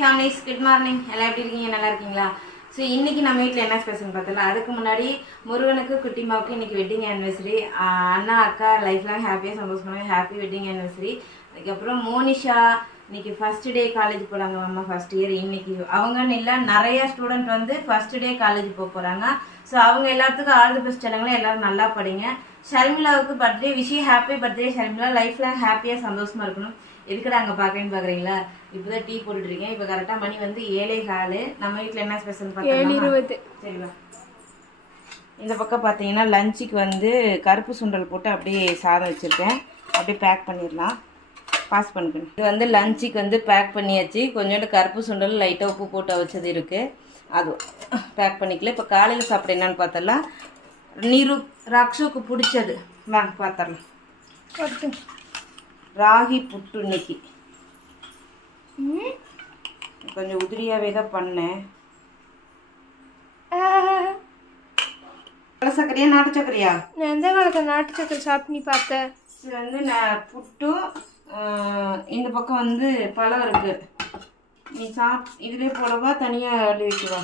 Families, good morning. எல்லாம் எப்படி இருக்கீங்க? நல்லா இருக்கீங்களா? ஸோ இன்றைக்கி நம்ம வீட்டில் என்ன ஸ்பெஷல் பார்த்தல, அதுக்கு முன்னாடி முருகனுக்கு குட்டிமாவுக்கு இன்றைக்கி வெட்டிங் ஆனிவர்சரி. அண்ணா அக்கா லைஃப் லாங் ஹாப்பியாக சந்தோஷமாக ஹாப்பி வெட்டிங் ஆனிவர்சரி. அதுக்கப்புறம் மோனிஷா இன்றைக்கி ஃபஸ்ட் டே காலேஜ் போகிறாங்க. அம்மா ஃபஸ்ட் இயர். இன்றைக்கி அவங்கன்னு இல்லை, நிறையா ஸ்டூடெண்ட் வந்து ஃபஸ்ட் டே காலேஜ் போக போகிறாங்க. ஸோ அவங்க எல்லாத்துக்கும் ஆல் தி பெஸ்ட் சேனங்களும் எல்லோரும் நல்லா படிங்க. ஷர்மிளாவுக்கு பர்த்டே விஷயம், happy birthday Sharmila, life long ஹாப்பியாக சந்தோஷமாக இருக்கணும். எதுக்குடா அங்கே பார்க்குறேன்னு பார்க்குறீங்களா? இப்போதான் டீ போட்டுட்டு இருக்கேன். இப்போ கரெக்டாக மணி வந்து 7:15. நம்ம வீட்டில் என்ன ஸ்பெஷல் பார்த்தீங்கன்னா, சரிவா, இந்த பக்கம் பார்த்தீங்கன்னா லஞ்சுக்கு வந்து கருப்பு சுண்டல் போட்டு அப்படியே சாதம் வச்சுருக்கேன். அப்படியே பேக் பண்ணிடலாம். பாஸ் பண்ணிக்கணும். இது வந்து லஞ்சுக்கு வந்து பேக் பண்ணியாச்சு. கொஞ்சோண்டு கருப்பு சுண்டல் லைட்டாக உப்பு போட்டு வச்சது இருக்குது, அதுவும் பேக் பண்ணிக்கல. இப்போ காலையில் சாப்பிட என்னன்னு பார்த்தலாம், நீரு ரக்ஷுக்கு பிடிச்சது வாங்க பார்த்துடலாம். ராகி புட்டு இன்னைக்கு கொஞ்சம் உதிரியாகவே தான் பண்ணேன். சர்க்கரையா நாட்டு சர்க்கரையா? நான் எந்த காலத்தில் நாட்டு சர்க்கரை சாப்பிட்டு பார்த்தேன். இது வந்து நான் புட்டும், இந்த பக்கம் வந்து பழம் இருக்கு. நீ இதுலேயே போடவா தனியாக அள்ளி வைக்கவா?